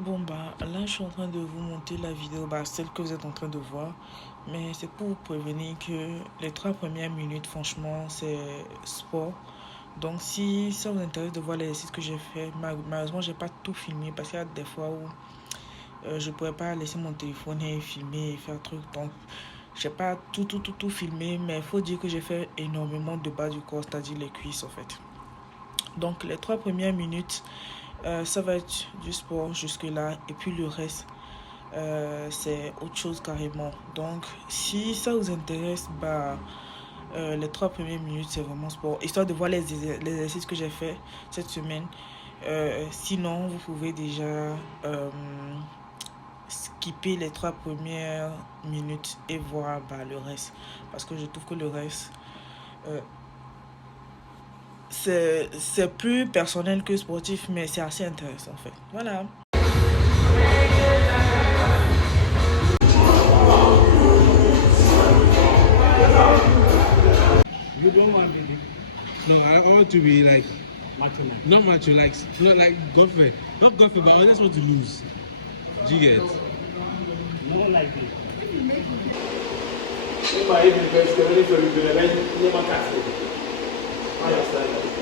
Bon bah là je suis en train de vous monter la vidéo, celle que vous êtes en train de voir. Mais c'est pour vous prévenir que les 3 premières minutes franchement c'est sport. Donc si ça vous intéresse de voir l'exercice que j'ai fait, malheureusement j'ai pas tout filmé parce qu'il y a des fois où je pourrais pas laisser mon téléphone et filmer et faire truc. Donc j'ai pas tout filmé, mais il faut dire que j'ai fait énormément de bas du corps, c'est-à-dire les cuisses en fait. Donc les 3 premières minutes, ça va être du sport jusque-là et puis le reste c'est autre chose carrément. Donc, si ça vous intéresse, les 3 premières minutes, c'est vraiment sport. Histoire de voir les exercices que j'ai fait cette semaine. Sinon, vous pouvez déjà skipper les 3 premières minutes et voir le reste. Parce que je trouve que le reste, euh, c'est plus personnel que sportif, mais c'est assez intéressant en fait. Voilà. You don't want to be No, I want to be like macho man. not macho, like not like Godfrey, not Godfrey, but I just want to lose. Do you get? No like it. Nígbà yìí ni bẹ́ẹ̀ ṣe ní ìfẹ́ ìbílẹ̀ lẹ́yìn ní Makassi.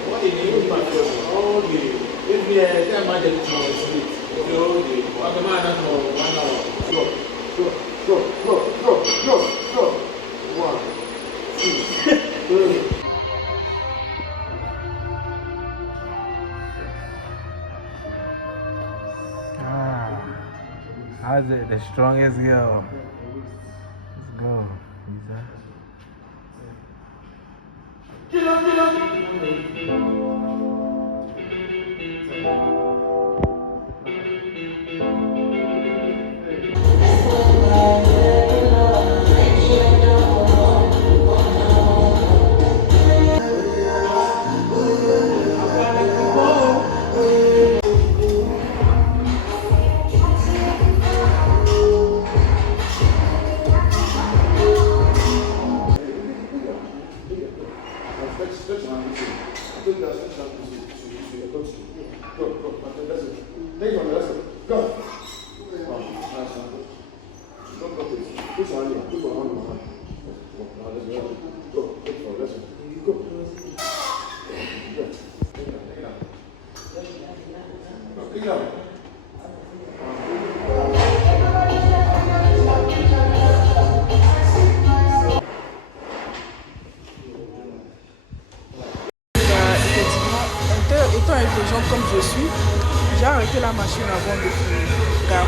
Wọ́n lè ní ìgbà tó ọ́ lè ebi ẹ̀ tẹ́ ẹ̀ máa jẹ tuntun ọ̀rọ̀ sí i. Ó lè wọ́n máa ná nọ wọ́n náà wọ̀. Go. 1, 2, 3. How's it? The strongest girl. Let's go, Lisa. Effectivement, étant intelligente comme je suis, j'ai arrêté la machine avant de finir. Car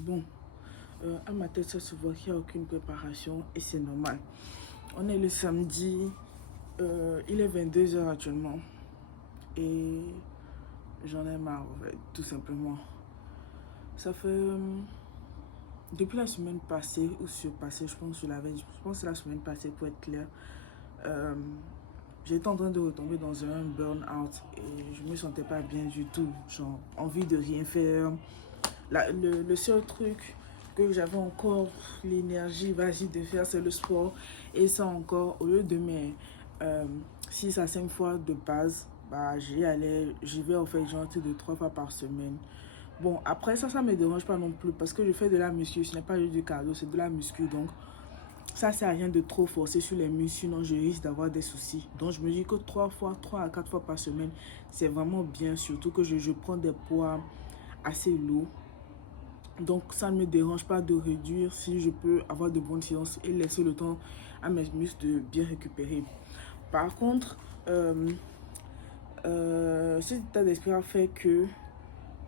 bon, à ma tête, ça se voit qu'il n'y a aucune préparation et c'est normal. On est le samedi, il est 22 h actuellement et j'en ai marre, en fait, tout simplement. Ça fait depuis la semaine passée ou surpassée, je pense que c'est la semaine passée pour être clair. J'étais en train de retomber dans un burn-out et je me sentais pas bien du tout. Genre, envie de rien faire. Le seul truc que j'avais encore l'énergie, vas-y, de faire, c'est le sport. Et ça encore, au lieu de mes 6 à 5 fois de base, j'y vais en fait genre de 3 fois par semaine. Bon, après ça me dérange pas non plus parce que je fais de la muscu. Ce n'est pas juste du cardio, c'est de la muscu. Donc, ça sert à rien de trop forcer sur les muscles, sinon je risque d'avoir des soucis. Donc je me dis que 3 à 4 fois par semaine, c'est vraiment bien, surtout que je prends des poids assez lourds. Donc ça ne me dérange pas de réduire si je peux avoir de bonnes séances et laisser le temps à mes muscles de bien récupérer. Par contre, cet état d'esprit a fait que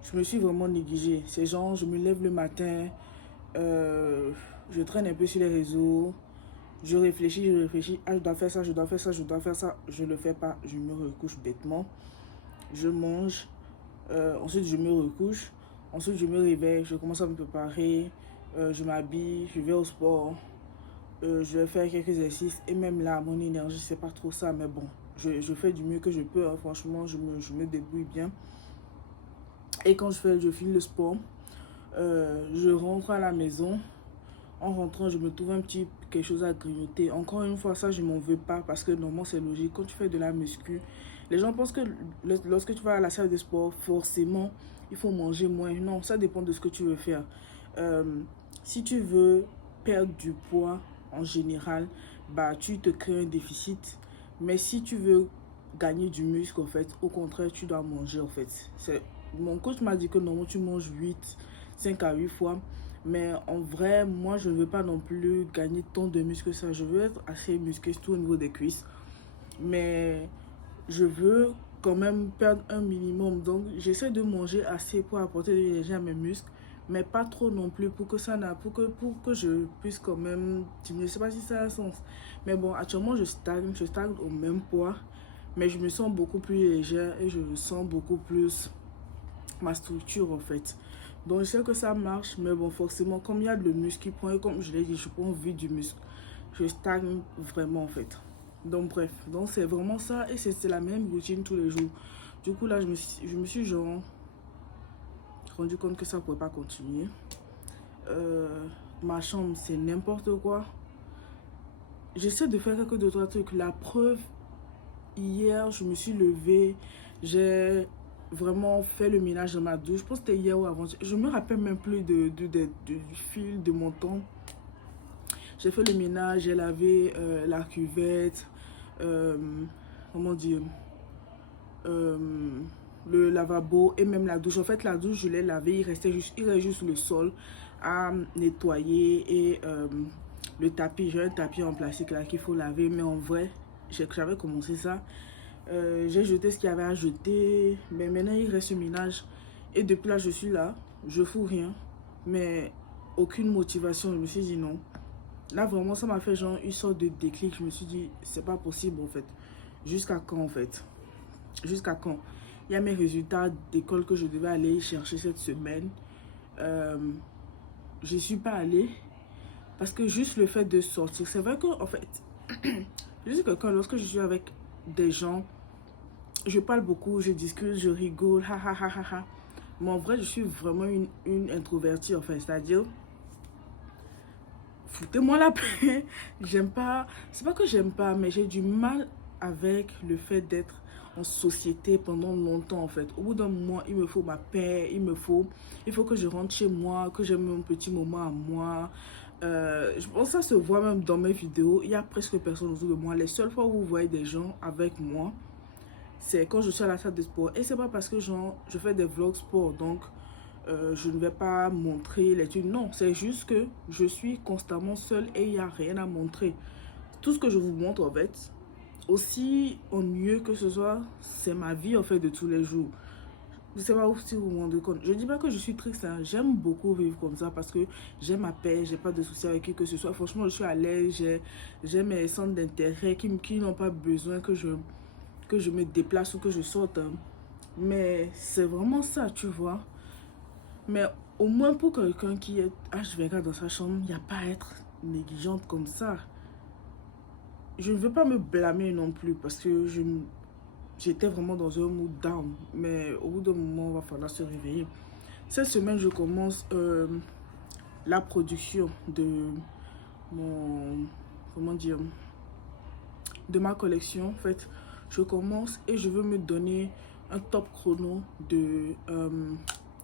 je me suis vraiment négligée. C'est genre, je me lève le matin, je traîne un peu sur les réseaux, je réfléchis, ah je dois faire ça, je dois faire ça, je dois faire ça, je le fais pas, je me recouche bêtement, je mange, ensuite je me recouche, ensuite je me réveille, je commence à me préparer, je m'habille, je vais au sport, je vais faire quelques exercices et même là, mon énergie, c'est pas trop ça, mais bon, je fais du mieux que je peux, hein, franchement, je me débrouille bien. Et quand je finis le sport, je rentre à la maison. En rentrant, je me trouve quelque chose à grignoter. Encore une fois, ça, je m'en veux pas parce que normalement, c'est logique. Quand tu fais de la muscu, les gens pensent que lorsque tu vas à la salle de sport, forcément, il faut manger moins. Non, ça dépend de ce que tu veux faire. Si tu veux perdre du poids en général, bah, tu te crées un déficit. Mais si tu veux gagner du muscle, en fait, au contraire, tu dois manger, en fait. Mon coach m'a dit que normalement, tu manges 5 à 8 fois. Mais en vrai, moi, je ne veux pas non plus gagner tant de muscles que ça. Je veux être assez musclé, surtout au niveau des cuisses. Mais je veux quand même perdre un minimum. Donc, j'essaie de manger assez pour apporter de l'énergie à mes muscles. Mais pas trop non plus pour que je puisse quand même diminuer. Je ne sais pas si ça a un sens. Mais bon, actuellement, je stagne au même poids. Mais je me sens beaucoup plus légère et je sens beaucoup plus ma structure en fait. Donc je sais que ça marche, mais bon, forcément, comme il y a le muscle qui prend, et comme je l'ai dit, je prends envie du muscle, je stagne vraiment en fait. Donc bref, donc c'est vraiment ça, et c'est la même routine tous les jours. Du coup là, je me suis genre rendu compte que ça ne pouvait pas continuer. Ma chambre, c'est n'importe quoi. J'essaie de faire quelques 2-3 trucs. La preuve, hier, je me suis levée, j'ai vraiment fait le ménage dans ma douche. Je pense que c'était hier ou avant. Je me rappelle même plus du fil de mon temps. J'ai fait le ménage, j'ai lavé la cuvette, comment dire, le lavabo et même la douche. En fait, la douche, je l'ai lavée, il reste juste le sol à nettoyer et le tapis. J'ai un tapis en plastique là qu'il faut laver, mais en vrai, j'avais commencé ça. J'ai jeté ce qu'il y avait à jeter, mais maintenant il reste le ménage. Et depuis là, je suis là, je fous rien, mais aucune motivation. Je me suis dit non. Là, vraiment, ça m'a fait genre une sorte de déclic. Je me suis dit, c'est pas possible en fait. Jusqu'à quand en fait? Jusqu'à quand? Il y a mes résultats d'école que je devais aller chercher cette semaine. Je suis pas allée parce que juste le fait de sortir, c'est vrai que en fait, je suis quelqu'un, lorsque je suis avec des gens, je parle beaucoup, je discute, je rigole, ha ha ha ha ha. Mais en vrai, je suis vraiment une introvertie, enfin, c'est-à-dire, foutez-moi la paix. J'aime pas, c'est pas que j'aime pas, mais j'ai du mal avec le fait d'être en société pendant longtemps, en fait. Au bout d'un moment, il me faut ma paix, il faut que je rentre chez moi, que j'ai mon petit moment à moi. Je pense que ça se voit même dans mes vidéos, il y a presque personne autour de moi. Les seules fois où vous voyez des gens avec moi, c'est quand je suis à la salle de sport. Et c'est pas parce que genre, je fais des vlogs sport, donc je ne vais pas montrer les trucs. Non, c'est juste que je suis constamment seule et il n'y a rien à montrer. Tout ce que je vous montre en fait, aussi ennuyeux que ce soit, c'est ma vie en fait de tous les jours. Je ne sais pas si vous vous rendez compte. Je ne dis pas que je suis triste, hein. J'aime beaucoup vivre comme ça parce que j'ai ma paix, j'ai pas de soucis avec qui que ce soit. Franchement, je suis à l'aise, j'ai mes centres d'intérêt qui n'ont pas besoin que je me déplace ou que je sorte. Hein. Mais c'est vraiment ça, tu vois. Mais au moins pour quelqu'un qui est H24 dans sa chambre, il n'y a pas à être négligente comme ça. Je ne veux pas me blâmer non plus parce que j'étais vraiment dans un mood down. Mais au bout d'un moment, il va falloir se réveiller. Cette semaine, je commence la production de de ma collection. En fait, je commence et je veux me donner un top chrono de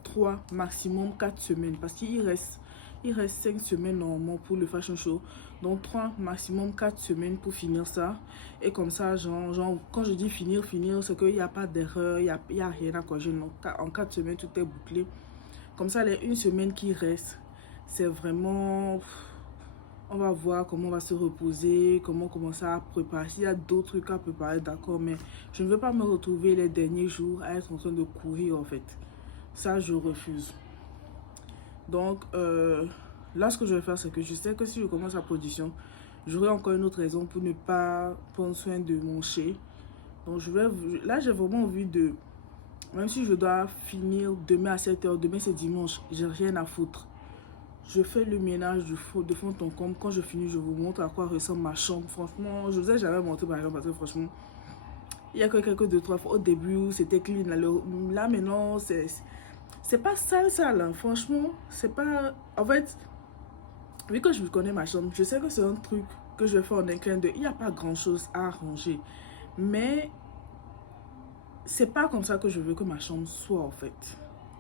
3, maximum 4 semaines. Parce qu'il reste 5 semaines normalement pour le fashion show. Donc 3, maximum 4 semaines pour finir ça. Et comme ça, genre quand je dis finir, c'est qu'il n'y a pas d'erreur, il n'y a rien à corriger. En 4 semaines, tout est bouclé. Comme ça, les une semaine qui reste, c'est vraiment... On va voir comment on va se reposer, comment commencer à préparer. S'il y a d'autres trucs à préparer, d'accord, mais je ne veux pas me retrouver les derniers jours à être en train de courir, en fait. Ça, je refuse. Donc, là, ce que je vais faire, c'est que je sais que si je commence la production, j'aurai encore une autre raison pour ne pas prendre soin de mon chien. Donc, là, j'ai vraiment envie de... Même si je dois finir demain à 7 h, demain c'est dimanche, j'ai rien à foutre. Je fais le ménage de fond en comble. Quand je finis, je vous montre à quoi ressemble ma chambre. Franchement, je vous ai jamais montré ma chambre parce que franchement, il y a que quelques 2-3 fois au début, c'était clean. Là maintenant, c'est pas sale, sale. Hein. Franchement, c'est pas... En fait, vu que je connais ma chambre, je sais que c'est un truc que je vais faire en un clin d'œil. Il n'y a pas grand-chose à arranger. Mais c'est pas comme ça que je veux que ma chambre soit, en fait.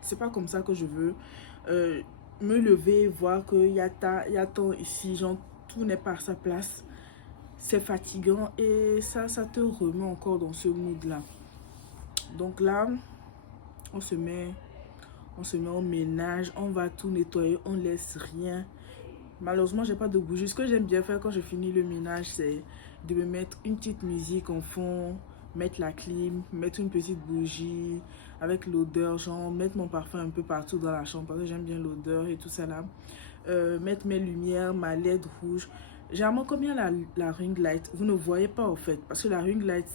C'est pas comme ça que je veux... me lever, voir qu'il y a tant ici, genre tout n'est pas à sa place, c'est fatigant et ça te remet encore dans ce mood là. Donc là, on se met au ménage, on va tout nettoyer, on laisse rien. Malheureusement, j'ai pas de bougie. Ce que j'aime bien faire quand je finis le ménage, c'est de me mettre une petite musique en fond, mettre la clim, mettre une petite bougie avec l'odeur, genre mettre mon parfum un peu partout dans la chambre parce que j'aime bien l'odeur et tout ça là. Mettre mes lumières, ma LED rouge. Généralement, comme il y a la ring light, vous ne voyez pas en fait parce que la ring light,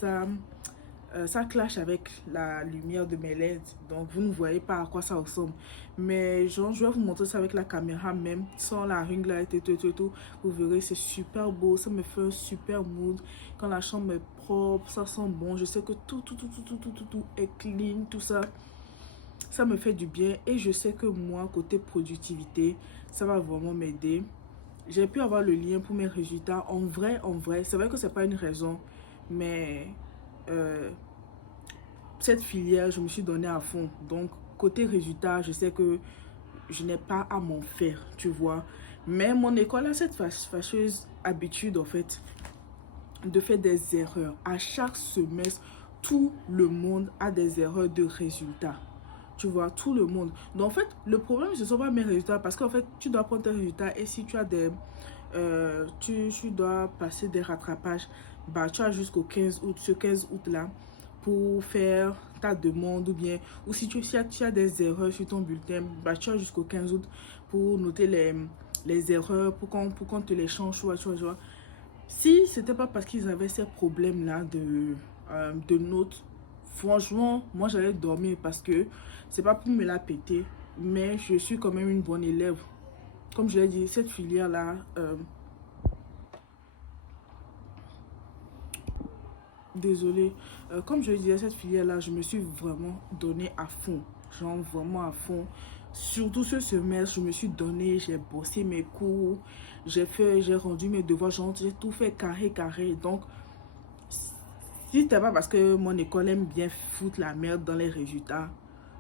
ça clash avec la lumière de mes LED, donc vous ne voyez pas à quoi ça ressemble. Mais genre, je vais vous montrer ça avec la caméra même, sans la ring light et tout. Vous verrez, c'est super beau, ça me fait un super mood. Quand la chambre est propre, ça sent bon. Je sais que tout est clean, tout ça. Ça me fait du bien et je sais que moi, côté productivité, ça va vraiment m'aider. J'ai pu avoir le lien pour mes résultats. En vrai, c'est vrai que c'est pas une raison, mais... cette filière, je me suis donné à fond. Donc, côté résultat, je sais que je n'ai pas à m'en faire, tu vois. Mais mon école a cette fâcheuse habitude, en fait, de faire des erreurs. À chaque semestre, tout le monde a des erreurs de résultats. Tu vois, tout le monde. Donc, en fait, le problème, ce ne sont pas mes résultats. Parce qu'en fait, tu dois prendre tes résultats. Et si tu as des... tu dois passer des rattrapages. Bah, tu as jusqu'au 15 août. Ce 15 août-là, pour faire ta demande ou si tu as des erreurs sur ton bulletin, bah, tu as jusqu'au 15 août pour noter les erreurs, pour qu'on te les change, tu vois. Si c'était pas parce qu'ils avaient ces problèmes-là de notes, franchement, moi j'allais dormir parce que c'est pas pour me la péter, mais je suis quand même une bonne élève. Comme je l'ai dit, cette filière-là... Désolée, comme je disais, cette filière-là, je me suis vraiment donné à fond. Genre vraiment à fond. Surtout ce semestre, je me suis donné, j'ai bossé mes cours, j'ai rendu mes devoirs, j'ai tout fait carré. Donc, si c'était pas parce que mon école aime bien foutre la merde dans les résultats,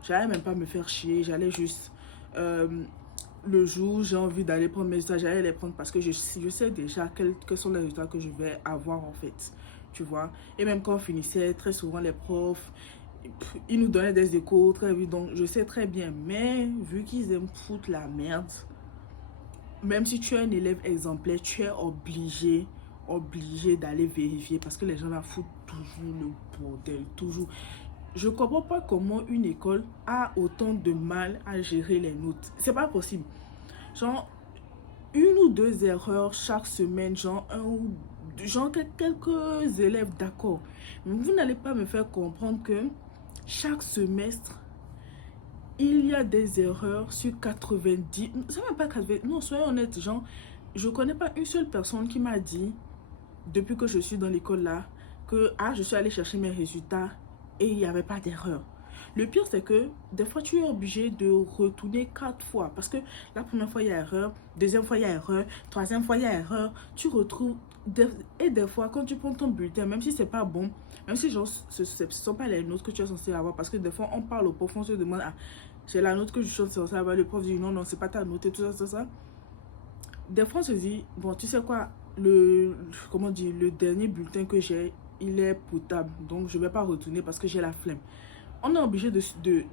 j'allais même pas me faire chier, j'allais juste... le jour j'ai envie d'aller prendre mes résultats, j'allais les prendre parce que je sais déjà quels sont les résultats que je vais avoir en fait. Tu vois, et même quand on finissait, très souvent les profs, ils nous donnaient des échos très vite, donc je sais très bien, mais vu qu'ils aiment foutre la merde, même si tu es un élève exemplaire, tu es obligé d'aller vérifier parce que les gens la foutent toujours le bordel, toujours. Je comprends pas comment une école a autant de mal à gérer les notes, c'est pas possible. Genre, une ou deux erreurs chaque semaine, genre quelques élèves, d'accord. Mais vous n'allez pas me faire comprendre que chaque semestre, il y a des erreurs sur 90. Ça va pas 90. Non, soyons honnêtes, genre, je connais pas une seule personne qui m'a dit, depuis que je suis dans l'école là, que je suis allée chercher mes résultats et il n'y avait pas d'erreur. Le pire, c'est que des fois, tu es obligé de retourner 4 fois. Parce que la première fois, il y a erreur. Deuxième fois, il y a erreur. Troisième fois, il y a erreur. Tu retrouves... Et des fois, quand tu prends ton bulletin, même si c'est pas bon, même si genre, ce ne sont pas les notes que tu es censé avoir. Parce que des fois, on parle au prof, on se demande, j'ai la note que je suis censé avoir. Le prof dit, non, c'est pas ta note et tout ça. Des fois, on se dit, bon, tu sais quoi, le dernier bulletin que j'ai, il est potable. Donc, je vais pas retourner parce que j'ai la flemme. On est obligé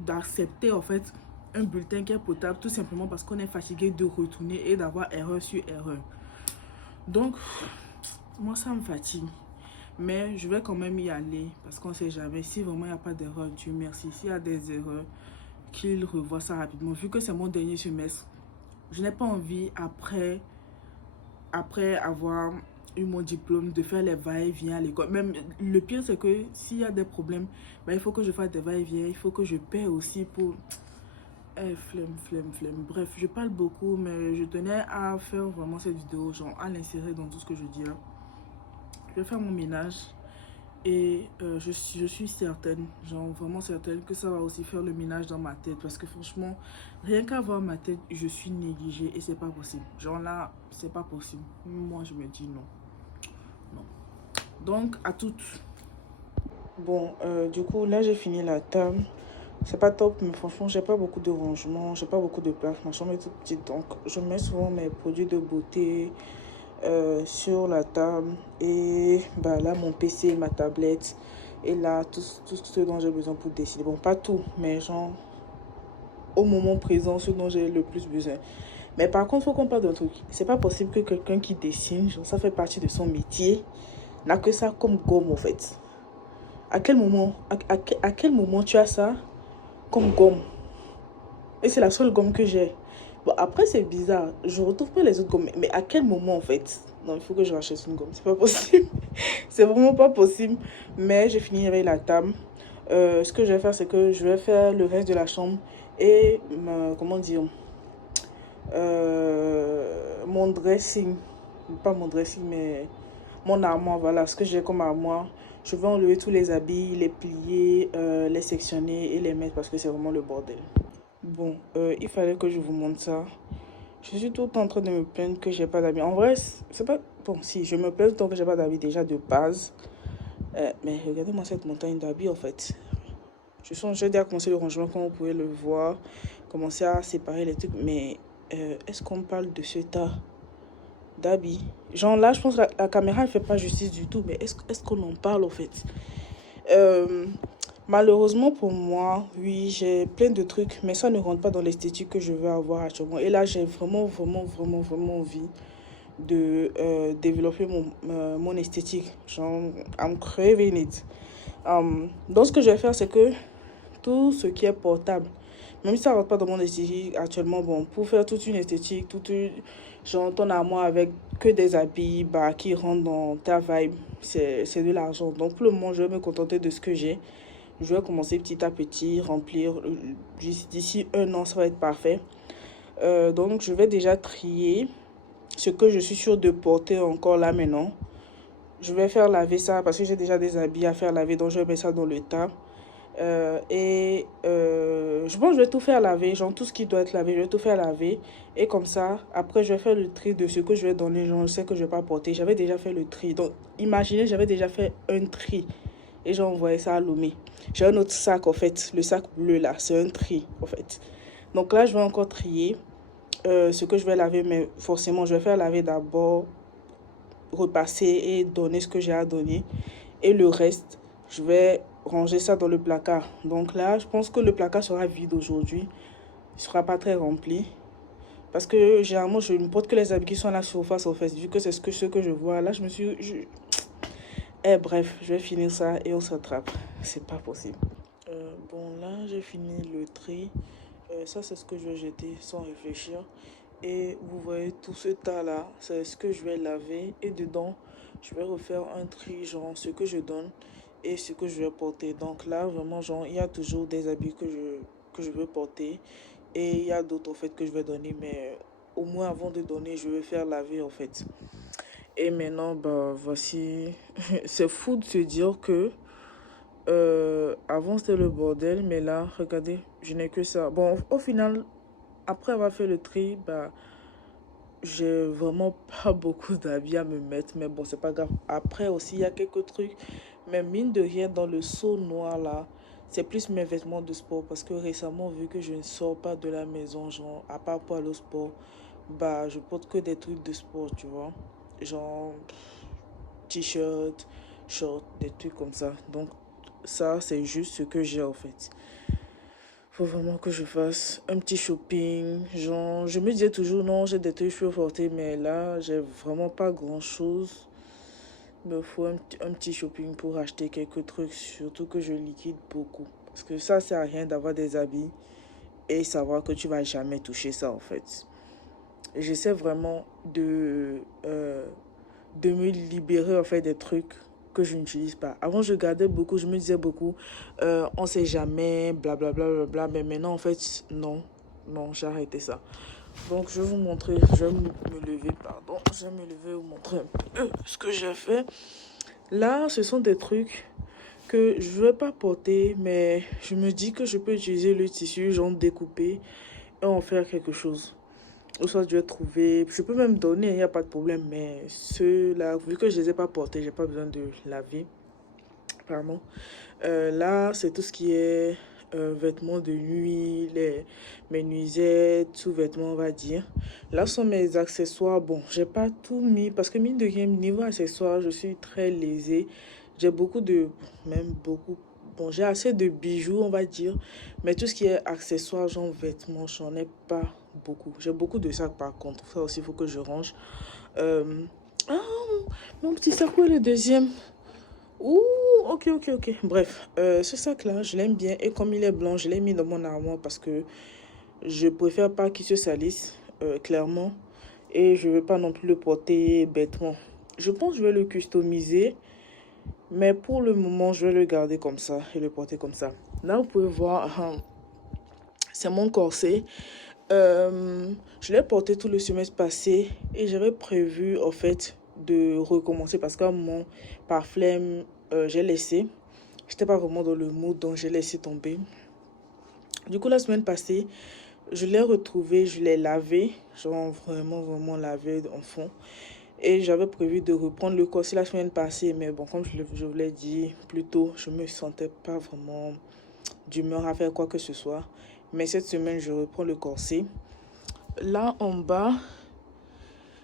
d'accepter en fait un bulletin qui est potable tout simplement parce qu'on est fatigué de retourner et d'avoir erreur sur erreur. Donc, moi, ça me fatigue. Mais je vais quand même y aller parce qu'on ne sait jamais. Si vraiment il n'y a pas d'erreur, Dieu merci. S'il y a des erreurs, qu'il revoie ça rapidement. Vu que c'est mon dernier semestre, je n'ai pas envie, après avoir eu mon diplôme, de faire les va-et-vient à l'école. Même le pire, c'est que s'il y a des problèmes, ben, il faut que je fasse des va-et-vient. Il faut que je paie aussi pour... flemme. Bref, je parle beaucoup, mais je tenais à faire vraiment cette vidéo, genre à l'insérer dans tout ce que je dis là. Je vais faire mon ménage et je suis certaine, genre vraiment certaine que ça va aussi faire le ménage dans ma tête. Parce que franchement, rien qu'à voir ma tête, je suis négligée et c'est pas possible. Genre là, c'est pas possible. Moi, je me dis non. Non. Donc, à toutes. Bon, du coup, là, j'ai fini la table. C'est pas top, mais franchement, j'ai pas beaucoup de rangement, j'ai pas beaucoup de place. Ma chambre est toute petite, donc je mets souvent mes produits de beauté sur la table. Et bah, là, mon PC, ma tablette. Et là, tout ce dont j'ai besoin pour dessiner. Bon, pas tout, mais genre, au moment présent, ce dont j'ai le plus besoin. Mais par contre, il faut qu'on parle d'un truc. C'est pas possible que quelqu'un qui dessine, genre, ça fait partie de son métier, n'a que ça comme gomme, en fait. À quel moment tu as ça comme gomme? Et c'est la seule gomme que j'ai. Bon, après, c'est bizarre. Je retrouve pas les autres gommes. Mais à quel moment, en fait? Non, il faut que je rachète une gomme. C'est pas possible. C'est vraiment pas possible. Mais j'ai fini avec la table. Ce que je vais faire, c'est que je vais faire le reste de la chambre. Et, comment dire? Mon dressing. Pas mon dressing, mais mon armoire. Voilà, ce que j'ai comme armoire. Je vais enlever tous les habits, les plier, les sectionner et les mettre parce que c'est vraiment le bordel. Bon, il fallait que je vous montre ça. Je suis tout le temps en train de me plaindre que j'ai pas d'habits. En vrai, c'est pas... Bon, si, je me plains tant que j'ai pas d'habits déjà de base. Mais regardez-moi cette montagne d'habits, en fait. J'ai déjà commencé le rangement, comme vous pouvez le voir. Commencer à séparer les trucs. Mais est-ce qu'on parle de ce tas d'habits? Genre là, je pense que la caméra ne fait pas justice du tout. Mais est-ce qu'on en parle, en fait? Malheureusement pour moi, oui, j'ai plein de trucs, mais ça ne rentre pas dans l'esthétique que je veux avoir actuellement. Et là, j'ai vraiment envie de développer mon esthétique. Genre, I'm craving it. Donc, ce que je vais faire, c'est que tout ce qui est portable, même si ça ne rentre pas dans mon esthétique actuellement, bon, pour faire toute une esthétique, genre ton armoire avec que des habits bah, qui rentrent dans ta vibe, c'est de l'argent. Donc, pour le moment, je vais me contenter de ce que j'ai. Je vais commencer petit à petit, remplir. D'ici 1 an, ça va être parfait. Donc, je vais déjà trier ce que je suis sûre de porter encore là maintenant. Je vais faire laver ça parce que j'ai déjà des habits à faire laver. Donc, je vais mettre ça dans le tas. Je pense que je vais tout faire laver. Genre, tout ce qui doit être lavé, je vais tout faire laver. Et comme ça, après, je vais faire le tri de ce que je vais donner. Genre, je sais que je ne vais pas porter. J'avais déjà fait le tri. Donc, imaginez, j'avais déjà fait un tri. Et j'ai envoyé ça à Lomé. J'ai un autre sac, en fait. Le sac bleu, là. C'est un tri, en fait. Donc là, je vais encore trier ce que je vais laver. Mais forcément, je vais faire laver d'abord, repasser et donner ce que j'ai à donner. Et le reste, je vais ranger ça dans le placard. Donc là, je pense que le placard sera vide aujourd'hui. Il ne sera pas très rempli. Parce que généralement, je ne porte que les habits qui sont à la surface, en fait. Vu que c'est ce que je vois. Là, je me suis... bref, je vais finir ça et on se rattrape. C'est pas possible. Bon, là, j'ai fini le tri. Ça, c'est ce que je vais jeter sans réfléchir. Et vous voyez tout ce tas-là, c'est ce que je vais laver. Et dedans, je vais refaire un tri, genre ce que je donne et ce que je vais porter. Donc là, vraiment, genre, il y a toujours des habits que je veux porter. Et il y a d'autres, en fait, que je vais donner. Mais au moins, avant de donner, je vais faire laver, en fait. Et maintenant, bah, voici. C'est fou de se dire que avant c'était le bordel, mais là, regardez, je n'ai que ça. Bon, au final, après avoir fait le tri, bah, j'ai vraiment pas beaucoup d'habits à me mettre, mais bon, c'est pas grave. Après aussi, il y a quelques trucs, mais mine de rien, dans le seau noir là, c'est plus mes vêtements de sport parce que récemment, vu que je ne sors pas de la maison, genre, à part pour aller au sport, bah, je porte que des trucs de sport, tu vois. Genre, t-shirt, short, des trucs comme ça. Donc, ça, c'est juste ce que j'ai en fait. Faut vraiment que je fasse un petit shopping. Genre, je me disais toujours, non, j'ai des trucs, je peux porter, mais là, j'ai vraiment pas grand-chose. Il me faut un petit shopping pour acheter quelques trucs, surtout que je liquide beaucoup. Parce que ça sert à rien d'avoir des habits et savoir que tu vas jamais toucher ça, en fait. Et j'essaie vraiment de me libérer en fait des trucs que je n'utilise pas. Avant, je gardais beaucoup, je me disais beaucoup, on sait jamais, blablabla, bla, bla, bla, mais maintenant, en fait, non, non, j'ai arrêté ça. Donc, je vais vous montrer, je vais me lever, pardon, je vais me lever et vous montrer un peu ce que j'ai fait. Là, ce sont des trucs que je ne vais pas porter, mais je me dis que je peux utiliser le tissu, genre découper et en faire quelque chose. Ou soit je vais trouver, je peux même donner, il n'y a pas de problème, mais ceux-là, vu que je ne les ai pas portés, j'ai pas besoin de laver, apparemment. Là, c'est tout ce qui est vêtements de nuit, mes nuisettes, sous-vêtements, on va dire. Là sont mes accessoires. Bon, j'ai pas tout mis parce que mine de rien, niveau accessoires, je suis très lésée. J'ai même beaucoup. Bon, j'ai assez de bijoux, on va dire, mais tout ce qui est accessoires, genre vêtements, j'en ai pas beaucoup. J'ai beaucoup de sacs par contre. Ça aussi, il faut que je range. Ah, mon petit sac, où est le deuxième? Ouh, ok. Bref, ce sac-là, je l'aime bien. Et comme il est blanc, je l'ai mis dans mon armoire parce que je préfère pas qu'il se salisse, clairement. Et je ne veux pas non plus le porter bêtement. Je pense que je vais le customiser. Mais pour le moment, je vais le garder comme ça et le porter comme ça. Là, vous pouvez voir, c'est mon corset. Je l'ai porté tout le semestre passé et j'avais prévu, en fait, de recommencer parce qu'à un moment, par flemme, j'ai laissé. J'étais pas vraiment dans le mood, donc j'ai laissé tomber. Du coup, la semaine passée, je l'ai retrouvé, je l'ai lavé, genre vraiment lavé en fond. Et j'avais prévu de reprendre le corset la semaine passée, mais bon, comme je vous l'ai dit plus tôt, je me sentais pas vraiment d'humeur à faire quoi que ce soit. Mais cette semaine, je reprends le corset. Là, en bas,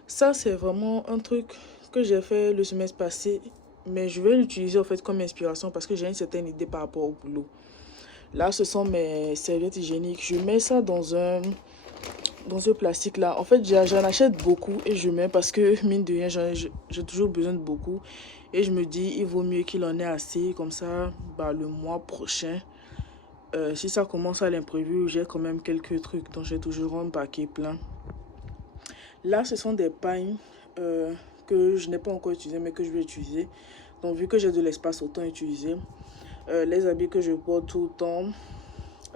ça, c'est vraiment un truc que j'ai fait le semestre passé, mais je vais l'utiliser en fait comme inspiration parce que j'ai une certaine idée par rapport au boulot. Là, ce sont mes serviettes hygiéniques. Je mets ça dans ce plastique-là. En fait, j'en achète beaucoup et je mets parce que, mine de rien, j'ai toujours besoin de beaucoup. Et je me dis, il vaut mieux qu'il en ait assez. Comme ça, bah, le mois prochain, si ça commence à l'imprévu, j'ai quand même quelques trucs dont j'ai toujours un paquet plein. Là, ce sont des pagnes que je n'ai pas encore utilisées, mais que je vais utiliser. Donc, vu que j'ai de l'espace, autant utiliser. Les habits que je porte tout le temps.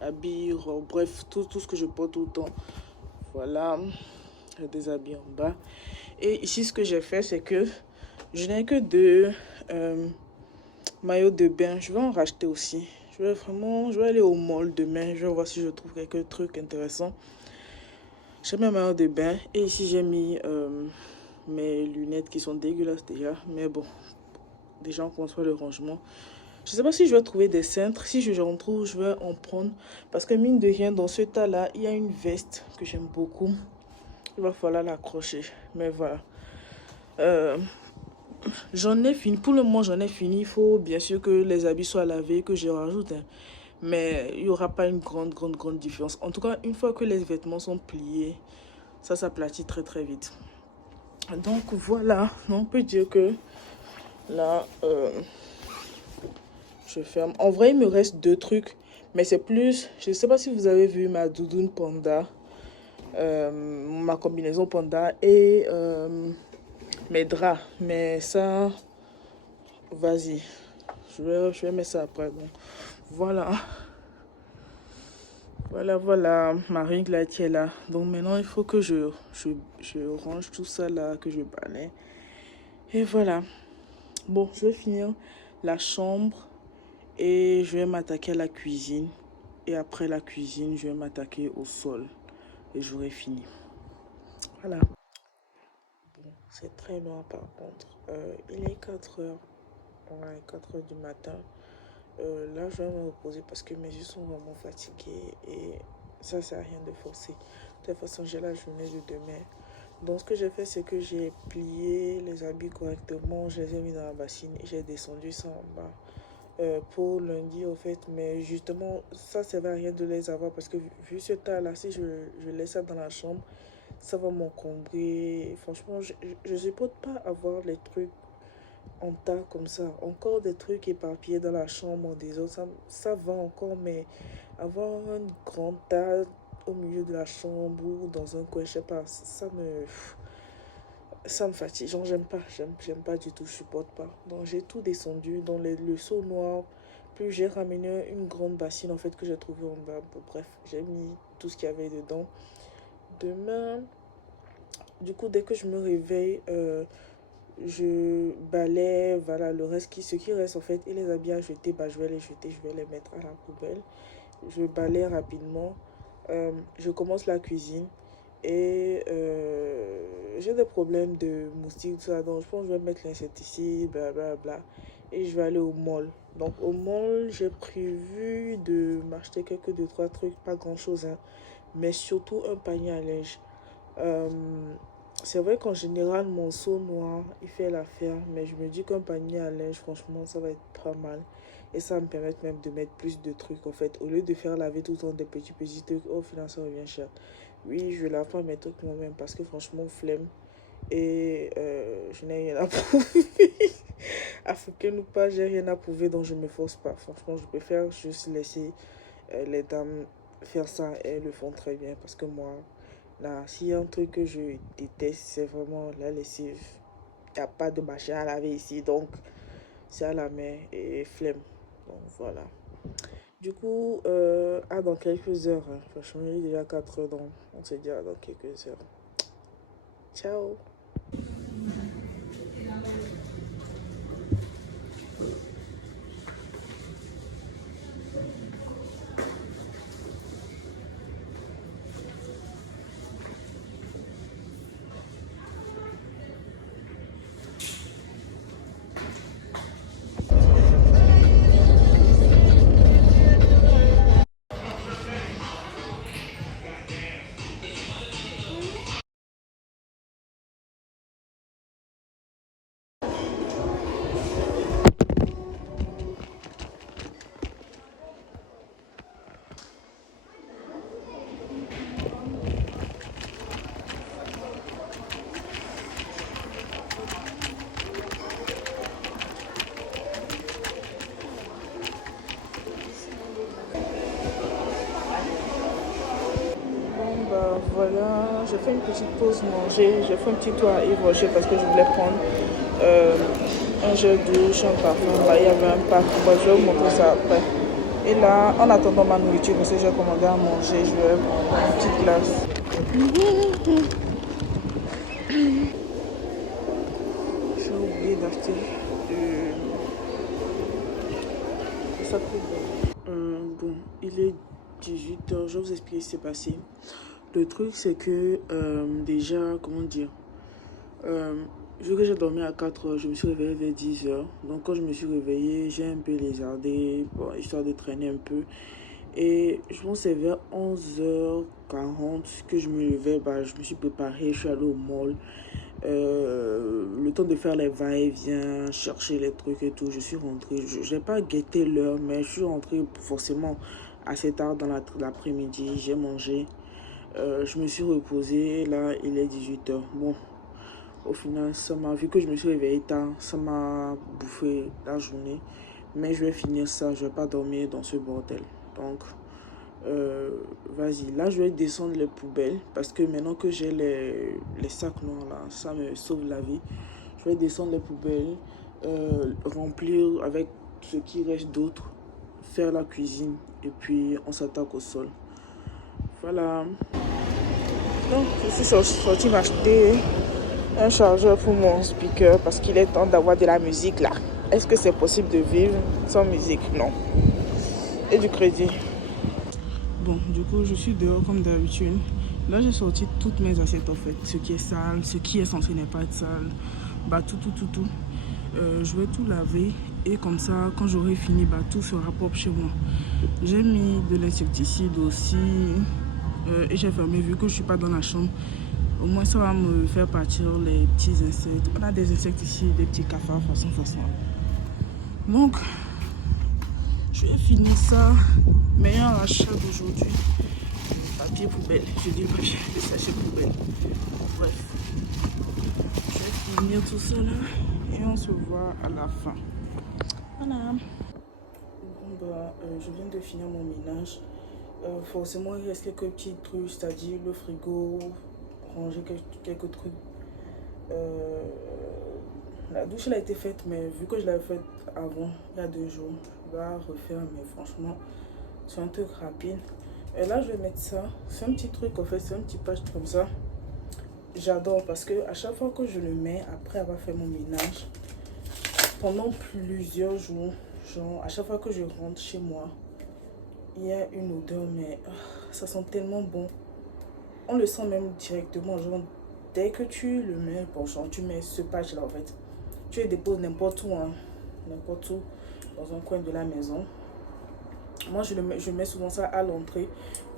Habits, bref, tout ce que je porte tout le temps. Voilà, j'ai des habits en bas. Et ici, ce que j'ai fait, c'est que je n'ai que deux maillots de bain. Je vais en racheter aussi. Je vais aller au mall demain. Je vais voir si je trouve quelques trucs intéressants. J'ai mes maillots de bain. Et ici, j'ai mis mes lunettes qui sont dégueulasses déjà. Mais bon, déjà, on commence par le rangement. Je ne sais pas si je vais trouver des cintres. Si je en trouve, je vais en prendre. Parce que mine de rien, dans ce tas-là, il y a une veste que j'aime beaucoup. Il va falloir l'accrocher. Mais voilà. J'en ai fini. Pour le moment, j'en ai fini. Il faut bien sûr que les habits soient lavés, que je rajoute. Mais il n'y aura pas une grande différence. En tout cas, une fois que les vêtements sont pliés, ça s'aplatit très vite. Donc voilà. On peut dire que là, je ferme. En vrai, il me reste deux trucs. Mais c'est plus... Je ne sais pas si vous avez vu ma doudoune panda. Ma combinaison panda et mes draps. Mais ça... Vas-y. Je vais mettre ça après. Bon. Voilà. Voilà. Ma ring là qui est là. Donc maintenant, il faut que je range tout ça là, que je balaye. Et voilà. Bon, je vais finir la chambre. Et je vais m'attaquer à la cuisine. Et après la cuisine, je vais m'attaquer au sol. Et j'aurai fini. Voilà. Bon, c'est très loin par contre. Il est 4 heures. Ouais, 4 heures du matin. Là, je vais me reposer parce que mes yeux sont vraiment fatigués. Et ça sert à rien de forcer. De toute façon, j'ai la journée de demain. Donc, ce que j'ai fait, c'est que j'ai plié les habits correctement. Je les ai mis dans la bassine et j'ai descendu ça en bas. pour lundi au fait, mais justement ça servait à rien de les avoir parce que vu ce tas là, si je laisse ça dans la chambre, ça va m'encombrer. Franchement, je supporte pas avoir les trucs en tas comme ça. Encore des trucs éparpillés dans la chambre des autres, ça va encore, mais avoir un grand tas au milieu de la chambre ou dans un coin, je sais pas, ça me fatigue. Genre, j'aime pas du tout, je supporte pas. Donc, j'ai tout descendu dans le seau noir. Puis, j'ai ramené une grande bassine en fait que j'ai trouvée en bas. Bref, j'ai mis tout ce qu'il y avait dedans. Demain, du coup, dès que je me réveille, je balaie, voilà, ce qui reste en fait, et les habits à jeter, bah, je vais les jeter, je vais les mettre à la poubelle. Je balaie rapidement, je commence la cuisine et j'ai des problèmes de moustiques, tout ça, donc je pense que je vais mettre l'insecticide, blablabla, et je vais aller au mall. Donc au mall, j'ai prévu de m'acheter deux, trois trucs, pas grand chose, hein, mais surtout un panier à linge. Euh, c'est vrai qu'en général, mon seau noir, il fait l'affaire, mais je me dis qu'un panier à linge, franchement, ça va être pas mal. Et ça va me permettre même de mettre plus de trucs, en fait. Au lieu de faire laver tout le temps des petits trucs, au final, ça revient cher. Oui, je lave pas mes trucs moi-même parce que franchement, flemme. Et je n'ai rien à prouver. Africaine ou pas, j'ai rien à prouver, donc je me force pas. Franchement, je préfère juste laisser les dames faire ça et elles le font très bien. Parce que moi, là, s'il y a un truc que je déteste, c'est vraiment la lessive. Il n'y a pas de machin à laver ici, donc c'est à la main et flemme. Donc voilà. Du coup, dans quelques heures, hein. Franchement, il est déjà 4 heures, donc on se dit dans quelques heures. Ciao! Voilà, j'ai fait une petite pause manger, j'ai fait un petit tour à Yves Rocher parce que je voulais prendre un gel douche, un parfum. Là, il y avait un pack, bon, je vais vous montrer ça après. Et là, en attendant ma nourriture, parce que j'ai commandé à manger, je vais prendre une petite glace. J'ai oublié d'acheter ça. Bon, il est 18h, je vais vous expliquer ce qui s'est passé. Le truc, c'est que déjà, comment dire, vu que j'ai dormi à 4h, je me suis réveillée vers 10h. Donc, quand je me suis réveillée, j'ai un peu lézardé, bon, histoire de traîner un peu. Et je pense que c'est vers 11h40 que je me levais. Bah, je me suis préparée, je suis allée au mall. Le temps de faire les va-et-vient, chercher les trucs et tout, je suis rentrée. Je n'ai pas guetté l'heure, mais je suis rentrée forcément assez tard dans l'après-midi. J'ai mangé. Je me suis reposée, là il est 18h. Bon, au final, vu que je me suis réveillée tard, ça m'a bouffé la journée. Mais je vais finir ça, je vais pas dormir dans ce bordel. Donc, vas-y, là je vais descendre les poubelles parce que maintenant que j'ai les sacs noirs là, ça me sauve la vie. Je vais descendre les poubelles, remplir avec ce qui reste d'autre, faire la cuisine et puis on s'attaque au sol. Voilà. Donc, je suis sortie m'acheter un chargeur pour mon speaker parce qu'il est temps d'avoir de la musique là. Est-ce que c'est possible de vivre sans musique? Non. Et du crédit. Bon, du coup, je suis dehors comme d'habitude. Là, j'ai sorti toutes mes assiettes en fait. Ce qui est sale, ce qui est censé ne pas être sale. Bah, tout. Je vais tout laver et comme ça, quand j'aurai fini, bah, tout sera propre chez moi. J'ai mis de l'insecticide aussi et j'ai fermé vu que je suis pas dans la chambre. Au moins, ça va me faire partir les petits insectes. On a des insectes ici, des petits cafards façon. Donc, Je vais finir ça. Meilleur achat d'aujourd'hui. Papier poubelle. Je dis papier, le sachet poubelle. Bref. Je vais finir tout ça là. Et on se voit à la fin. Voilà. Bon bah, je viens de finir mon ménage. Forcément, il reste quelques petits trucs, c'est-à-dire le frigo, ranger quelques trucs. La douche elle a été faite, mais vu que je l'avais faite avant, il y a 2 jours, je vais refaire, mais franchement, c'est un truc rapide. Et là, je vais mettre ça. C'est un petit truc, en fait, c'est un petit patch comme ça. J'adore parce que à chaque fois que je le mets, après avoir fait mon ménage, pendant plusieurs jours, genre, à chaque fois que je rentre chez moi, il y a une odeur, mais ça sent tellement bon. On le sent même directement, genre, dès que tu le mets, bon, genre, tu mets ce patch là, en fait. Tu le déposes n'importe où, hein, n'importe où, dans un coin de la maison. Moi, je mets souvent ça à l'entrée.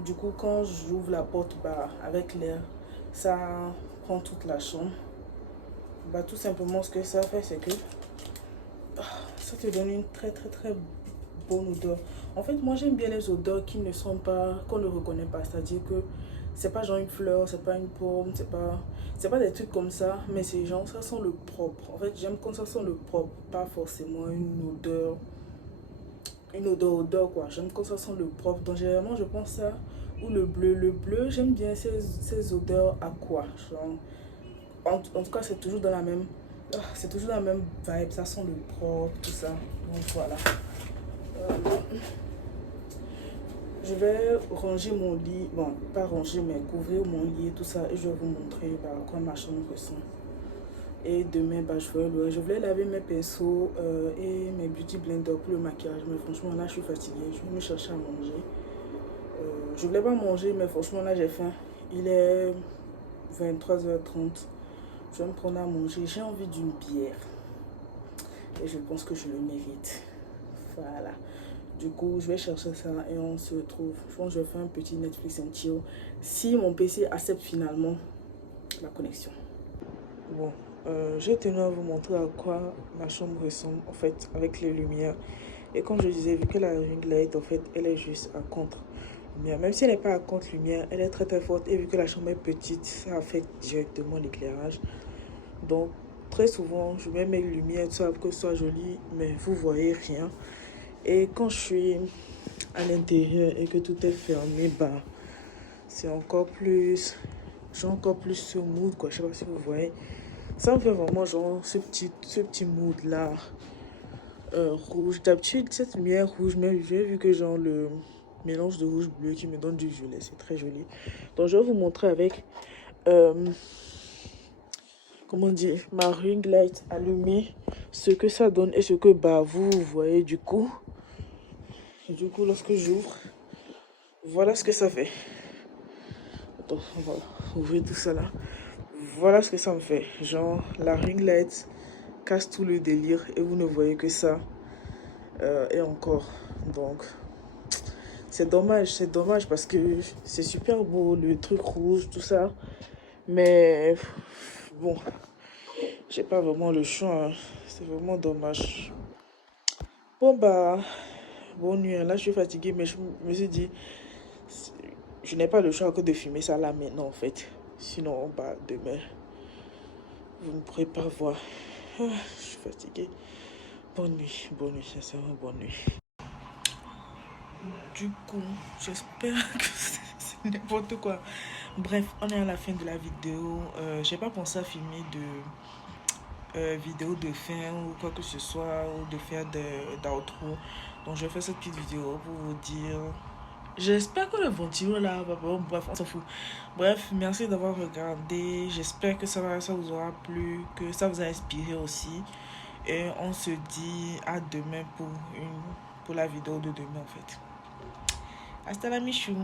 Du coup, quand j'ouvre la porte, bah, avec l'air, ça prend toute la chambre. Bah, tout simplement, ce que ça fait, c'est que ça te donne une très bonne odeur. En fait, moi, j'aime bien les odeurs qui ne sont pas, qu'on ne reconnaît pas. C'est-à-dire que c'est pas genre une fleur, c'est pas une pomme, c'est pas des trucs comme ça, mais c'est genre, ça sent le propre. En fait, j'aime quand ça sent le propre, pas forcément une odeur quoi. J'aime quand ça sent le propre. Donc généralement je pense ça ou le bleu j'aime bien ces odeurs aqua, genre en tout cas c'est toujours dans la même vibe, ça sent le propre, tout ça. Donc voilà, je vais ranger mon lit, bon pas ranger mais couvrir mon lit et tout ça, et je vais vous montrer bah, quoi ma chambre ressemble. Et demain, bah, je voulais laver mes pinceaux et mes beauty blenders pour le maquillage. Mais franchement, là, je suis fatiguée. Je vais me chercher à manger. Je voulais pas manger, mais franchement, là, j'ai faim. Il est 23h30. Je vais me prendre à manger. J'ai envie d'une bière. Et je pense que je le mérite. Voilà. Du coup, je vais chercher ça et on se retrouve. Je pense que je vais faire un petit Netflix and chill. Si mon PC accepte finalement la connexion. Bon. J'ai tenu à vous montrer à quoi ma chambre ressemble en fait avec les lumières. Et comme je disais, vu que la ring light en fait elle est juste à contre lumière, même si elle n'est pas à contre lumière, elle est très forte. Et vu que la chambre est petite, ça affecte directement l'éclairage. Donc très souvent je mets mes lumières tout ça pour que ce soit joli, mais vous voyez rien. Et quand je suis à l'intérieur et que tout est fermé, bah c'est encore plus, j'ai encore plus ce mood quoi. Je sais pas si vous voyez. Ça me fait vraiment genre ce petit mood là rouge. D'habitude cette lumière rouge, mais j'ai vu que genre le mélange de rouge bleu qui me donne du violet, c'est très joli. Donc je vais vous montrer avec comment dire, ma ring light allumée, ce que ça donne et ce que bah vous voyez du coup. Et du coup lorsque j'ouvre, voilà ce que ça fait. Attends, on va ouvrir tout ça là. Voilà ce que ça me fait. Genre, la ring light casse tout le délire et vous ne voyez que ça. Et encore. Donc, c'est dommage parce que c'est super beau, le truc rouge, tout ça. Mais, bon, j'ai pas vraiment le choix. Hein. C'est vraiment dommage. Bon, bah, bonne nuit. Là, je suis fatiguée, mais je me suis dit, je n'ai pas le choix que de filmer ça là maintenant, en fait. Sinon, bah, demain, vous ne pourrez pas voir. Je suis fatiguée. Bonne nuit, sincèrement, bonne nuit. Du coup, j'espère que c'est n'importe quoi. Bref, on est à la fin de la vidéo. J'ai pas pensé à filmer de vidéo de fin ou quoi que ce soit, ou de faire d'outro. Donc, je vais faire cette petite vidéo pour vous dire. J'espère que le ventilo là va pas. Bref, on s'en fout. Bref, merci d'avoir regardé. J'espère que ça vous aura plu, que ça vous a inspiré aussi. Et on se dit à demain pour la vidéo de demain en fait. Hasta la michou.